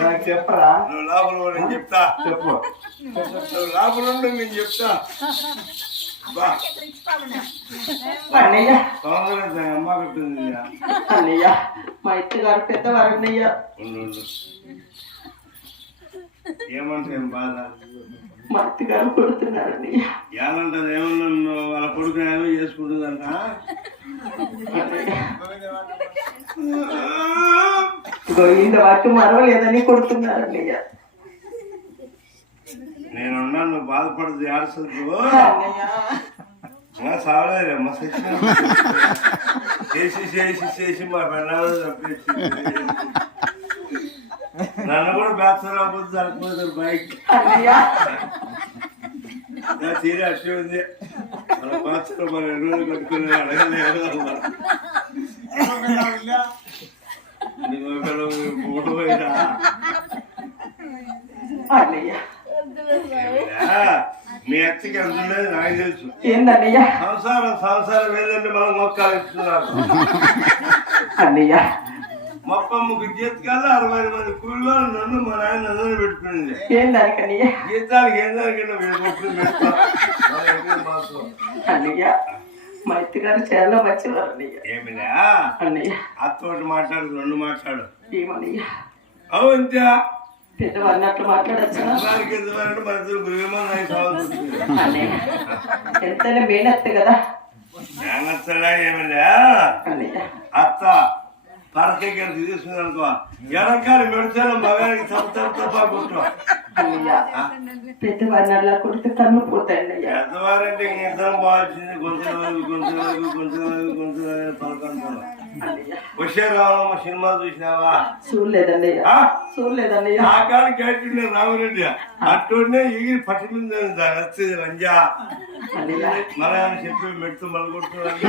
నాకు చెప్పరా? నువ్వు లోపల నేను చెప్తా. చెప్పు. నువ్వు లోపల ఉండు నేను చెప్తా. బా. అన్నయ్య. సౌందర్యం అమ్మ కట్టింది అన్నయ్య మా ఇత్తగారు పెద్దవారు అన్నయ్య. ఏమంటే బాధ? మా అత్తగారు కొడుతున్నారు అన్నయ్య. ఏమంటది? ఏమన్నా వాళ్ళ కొడుకు ఏమో చేసుకుంటుందంట గోవింద వాటి మరవలేదని కొడుతున్నారు అన్నయ్య. నేను ఉన్నాను నువ్వు బాధపడదు ఇంకా సావలేదు మా సచిన చేసి చేసి చేసి మా పెళ్ళాలు తప్పేసి నన్ను కూడా బ్యాచర్ అవ్వద్దు అనుకున్నారు బైక్. తీరే అట్టే ఉంది. మన బ్యాచర్ మన ఎరువులు కట్టుకుని అడగలేదు నీ మొక్కలు మూడు పోయినా అన్నయ్య మీ అత్తకి ఎంత ఉండేది నాకు తెలుసు. ఏందన్నయ్య? సంసారం సంసారం ఏదంటే మనం మొక్కలు ఇస్తున్నారు. అన్నయ్య. మొప్పమ్మ విద్యుత్కల్లా అరవై మంది కూలి వాళ్ళు నన్ను మా నాయన అందరూ పెట్టుకునింది. ఏం పెడతాం మన ఇంటికి మాత్రం. అన్నయ్య మా ఇత్తగారు చాలా మంచివారు అన్నయ్య. ఏమిరా అన్నయ్య. అత్తోటి మాట్లాడు రెండు మాట్లాడు. ఏమన్నయ్య అవు అంతే అన్నట్లు మాట్లాడచ్చా? ఎంతైనా మేనత్త కదా. ఏమిరా? అన్నయ్య అత్త పరకకి తీసుకుంది అనుకో ఎనకాల మెడిచాను మగానికి తప్ప తప్ప తప్ప పెద్దవారిని అలా కొడితే కన్ను పోతాయి అన్నయ్య పెద్దవారంటే ఇద్దరం పోవాల్సింది గొంతు గొంతు గొంతు గొంతు పలకంటారు అన్నయ్య వచ్చే రావమ్మ సినిమా చూసినావా? చూడలేదన్నయ్య ఆ? చూడలేదన్నయ్య ఆ కాడి కేటుండే రామరెడ్డి. అట్టునే ఎగిరి పట్టి మీద నచ్చేది రంజా. మన ఆయన చెప్పి మెట్టు మలగొట్టుకోవాలి